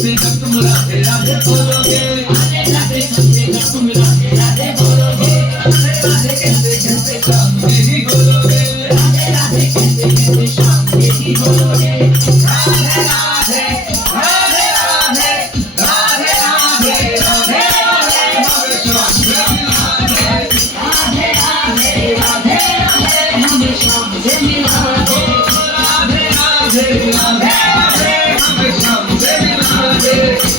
से जब तुम राधे राधे बोलोगे, राधे राधे कहते जब तुम राधे राधे बोलोगे, राधे राधे कहते कहते शाम में ही बोलोगे, राधे राधे कहते कहते शाम में ही बोलोगे। राधे राधे राधे राधे राधे राधे राधे राधे हमें शाम से मिला दे, राधे राधे राधे राधे हमें शाम से मिला दे, राधे राधे राधे राधे हमें शाम से मिला दे,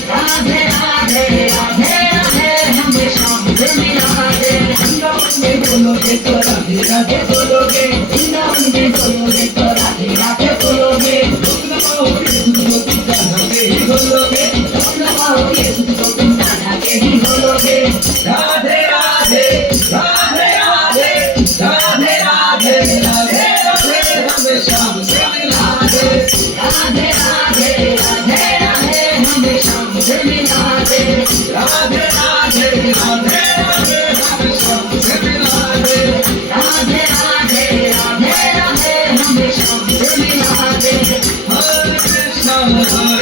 राधे राधे राधे राधे हमें शाम से मिला दे। वृंदावन में बोलोगे तो राधे राधे बोलोगे, वृंदावन में बोलोगे तो राधे राधे बोलोगे, तुम पाओगे तुझको तुम कान्हा के ही बोलोगे, तुम पाओगे तुझको तुम कान्हा के ही बोलोगे। राधे राधे राधे राधे राधे राधे राधे राधे हमें शाम से मिला दे, राधे राधे राधे राधे हमें शाम से मिला दे, राधे राधे राधे राधे हमें शाम से मिला दे, राधे राधे राधे राधे हमें शाम से मिला दे। हरे कृष्ण हरे